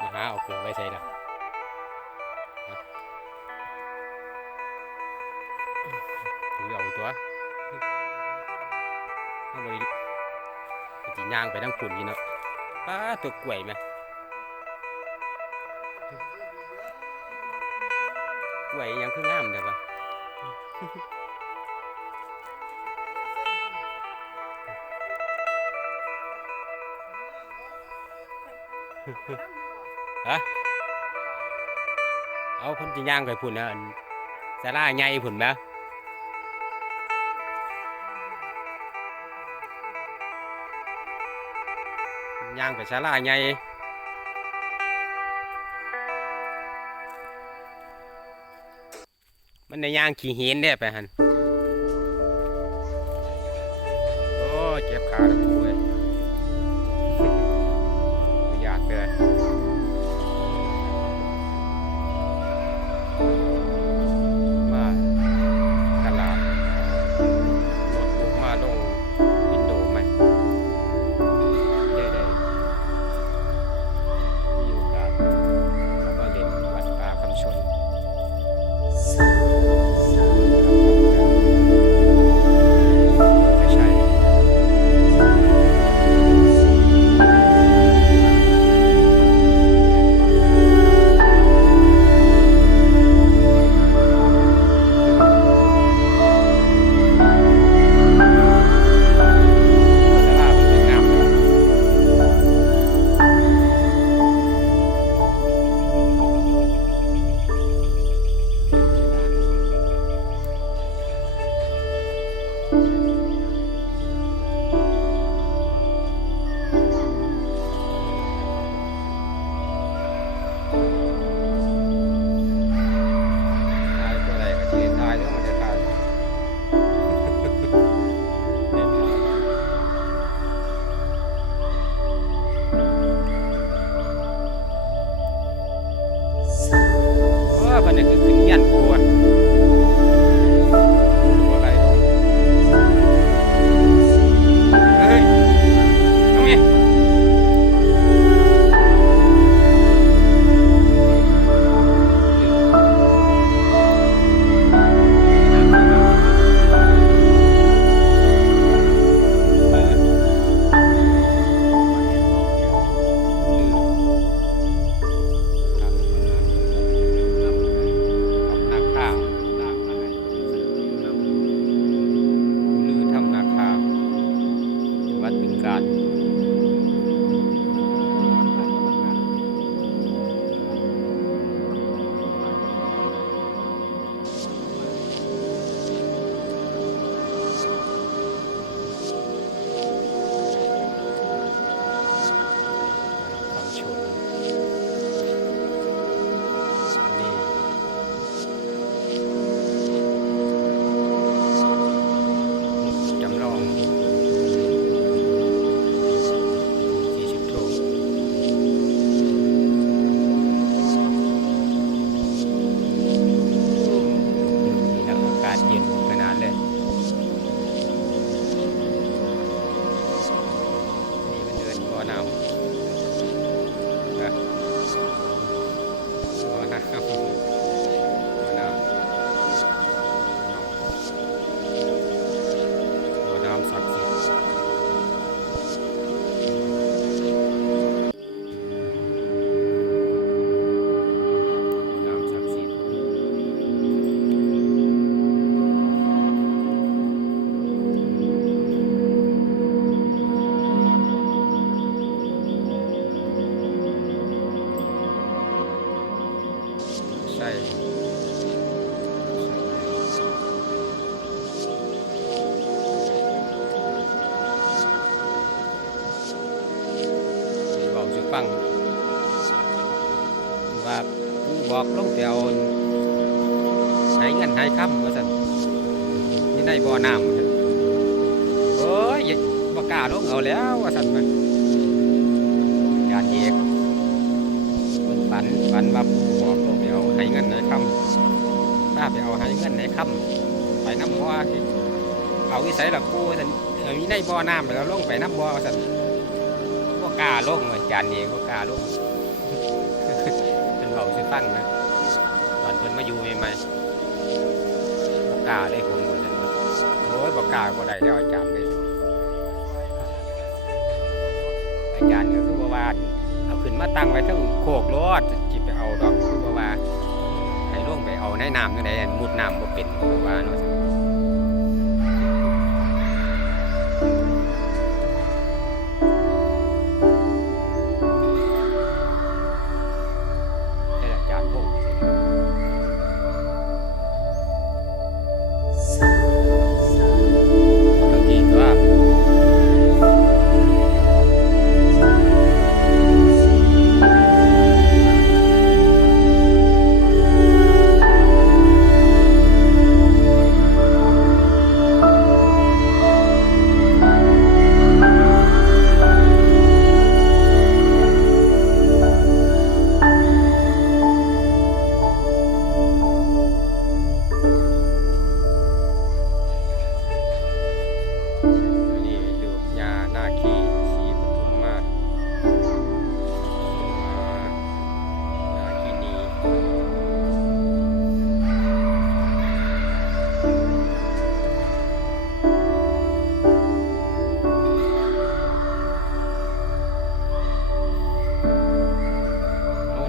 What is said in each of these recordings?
มาหาเอาเครื่องไว้ใส่ละถือเอาตัวเอาบริจิย่างไปทั้งปุ่นนี่เนาะป้าตัวกล้วยไหมกล้วยยังคืองามแต่ปะ ฮะเอาเพิ่นจิย่างไปพุ่นนะสาราใหญ่พุ่นแหมย่างไปศาลาใหญ่มันในย่างขี่เห็นได้ไปหันโอ้เจ็บขาแล้วกูเว้ย ว่าพันนี่คือขึ้นเฮียนปวด มั ใช้เงินใช้คำว่าสันนี่ในบ่อน้ำว่าซั่นโอ้ยอย่าบ่กล้าลงเอาแล้วว่าสันมันยานเอกมันฝันฝันว่าปูบอกลงไปเอาให้เงินให้คำป้าไปเอาให้เงินให้คำไปน้ำว่าที่เอาวิสัยละปูว่าสันเออมีในบ่อน้ำแล้วลงไปน้ำบ่อว่าสันบ่กล้าลงอาจารย์เองบ่กล้าลงเป็นเบาสิฟังนะตอนเพิ่นมาอยู่ใหม่ๆ กล้าได้ผมหมดเลยโอ้ยบอกกล้าก็ได้แล้วอาจารย์เลยอาจารย์ก็คือว่าเอาขึ้นมาตั้งไว้ทั้งโคกรถจิไปเอาดอกคือว่าให้ล่วงไปเอาในน้ำยังได๋มุดน้ำบ่เป็นคือว่าเนาะ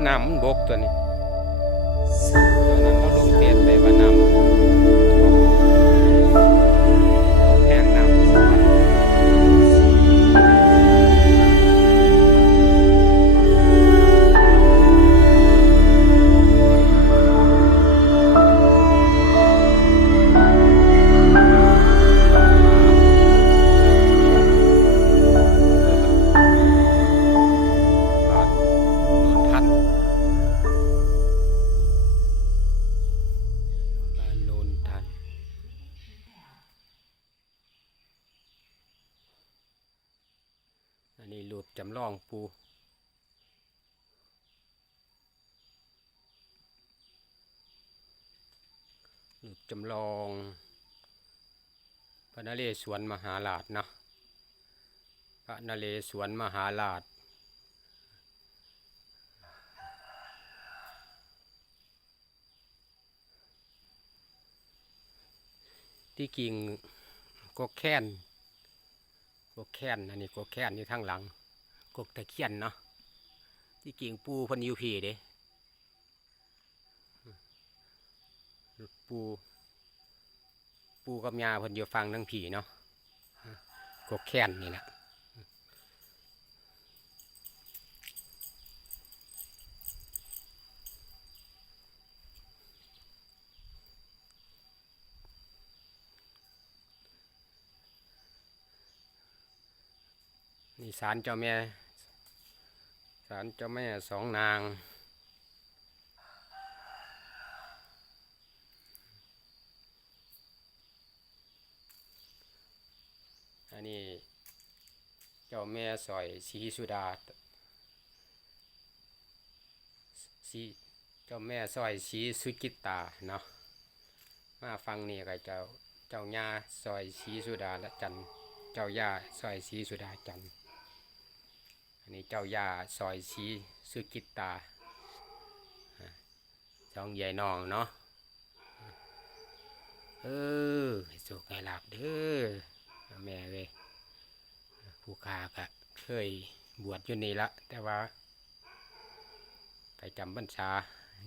น้ำมันบกตัวนี้ตอนนั้นเราลงเตียนไปว่าน้ำ ลองปูรูปจำลองพระนเรศวรมหาราชนะพระนเรศวรมหาราชที่กิ่งกกแค้นกกแค้นอันนี้กกแค้นอยู่ทางหลัง กกตะเคียนเนาะที่กิ่งปูพันยูพีเด้ปู ปูกับยาพันยูฟังทั้งผีเนาะกกแค้นนี่แหละ นี่ศาลเจ้าแม่ศาลเจ้าแม่สองนาง อันนี้เจ้าแม่สอยศรีสุดาสีเจ้าแม่สอยศรีสุกิตาเนาะ มาฟังนี่ก็เจ้าเจ้าย่าสอยศรีสุดาและจันทร์เจ้าย่าสอยศรีสุดาจันทร์ อันนี้เจ้ายาสอยศรีสุกิตตาอะสองใหญ่น้องเนาะเออสุขให้หลับเด้อแม่เลยผู้คาก็เคยบวชอยู่นี่ละแต่ว่า ไปจำพรรษา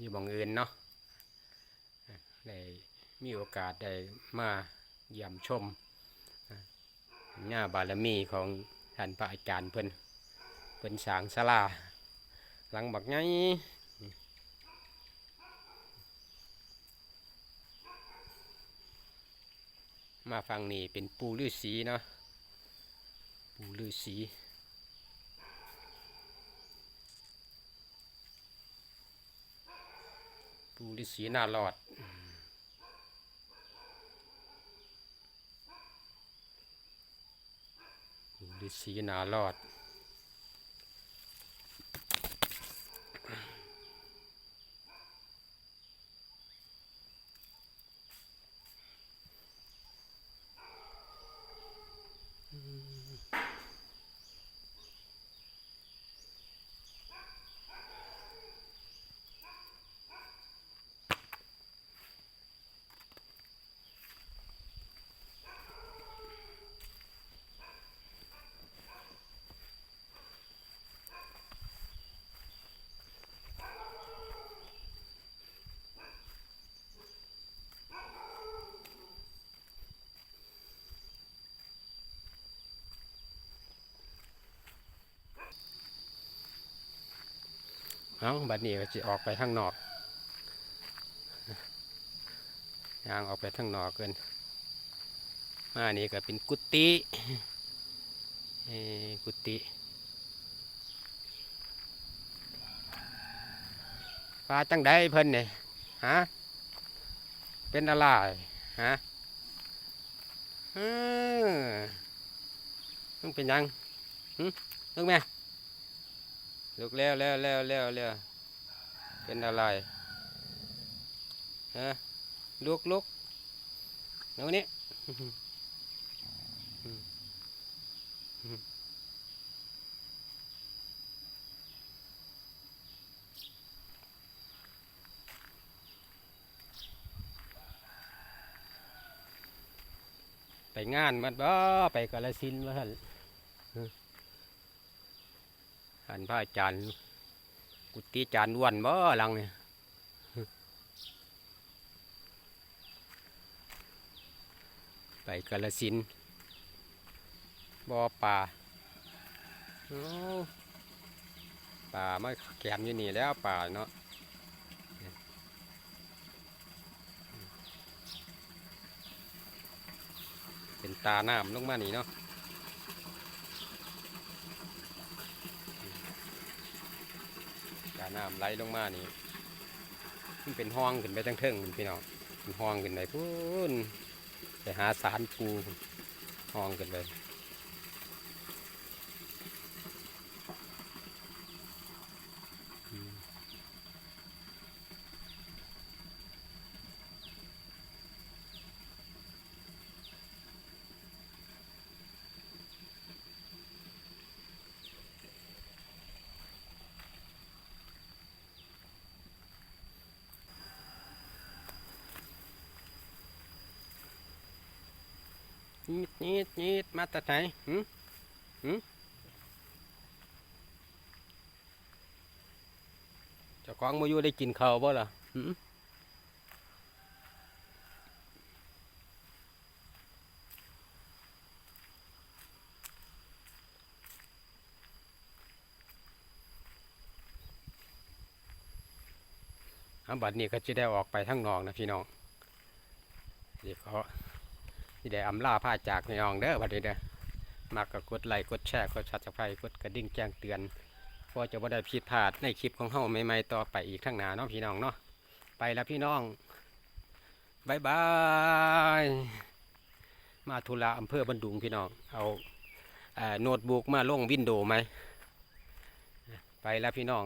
อยู่บางอื่นเนาะได้มีโอกาสได้มาเยี่ยมชมหน้าบารมีของท่านพระอาจารย์เพิ่น เพิ่นสางศาลา หลังบักไงมาฟังนี่เป็นปูฤาษีเนาะปูฤาษีปูฤาษีน่ารอดปูฤาษีน่ารอด เอาบัดนี้ก็จะออกไปข้างนอกยางออกไปข้างนอกเกินมานี่ก็เป็นกุฏิเอ้กุฏิปลาจังได้เพิ่นเนี่ยฮะเป็นอะไรฮะเออมึงเป็นยังหึลูกแม่ ลูกแล้วแล้วแล้วแล้วแล้วเป็นอะไรฮะลุกลุกหนูนี่ไปงานมันบ่ไปกาลสินธุ์ว่าหั่น หันพระอาจารย์กุฏิจารย์อ้วนบ่หลังเนี่ยไปกาลสินบ่อป่าป่ามาแกมอยู่นี่แล้วป่าเนาะเป็นตาน้ำลงมานี่เนาะาน้ำไหลลงมานี่มันเป็นห้องขึ้นไปทั้งเทิงพี่น้องเป็นห้องขึ้นไปพูนไปหาสารปูห้องขึ้นไปอืม นีดนีดนีดมาแต่ไหนหืมหืมเจ้าของมาอยู่ได้กินข้าวบ่ล่ะหืมบัดนี้ก็จะได้ออกไปทั้งนอกนะพี่น้องเดี๋ยวเขา ที่ได้อำลาผ้าจากพี่น้องเด้อบัดนี้เด้อมักกกดไลค์กดแชร์กดชัดสไครต์กดกระดิ่งแจ้งเตือนเพื่อจะบ่ได้ผิดพลาดในคลิปของเฮาใหม่ๆต่อไปอีกทั้งหน้าเนาะพี่น้องเนาะไปแล้วพี่น้องบายบายมาธุระอำเภอบันดุงพี่น้องเอาโน้ตบุ๊กมาลงวินโดว์ไหมไปแล้วพี่น้อง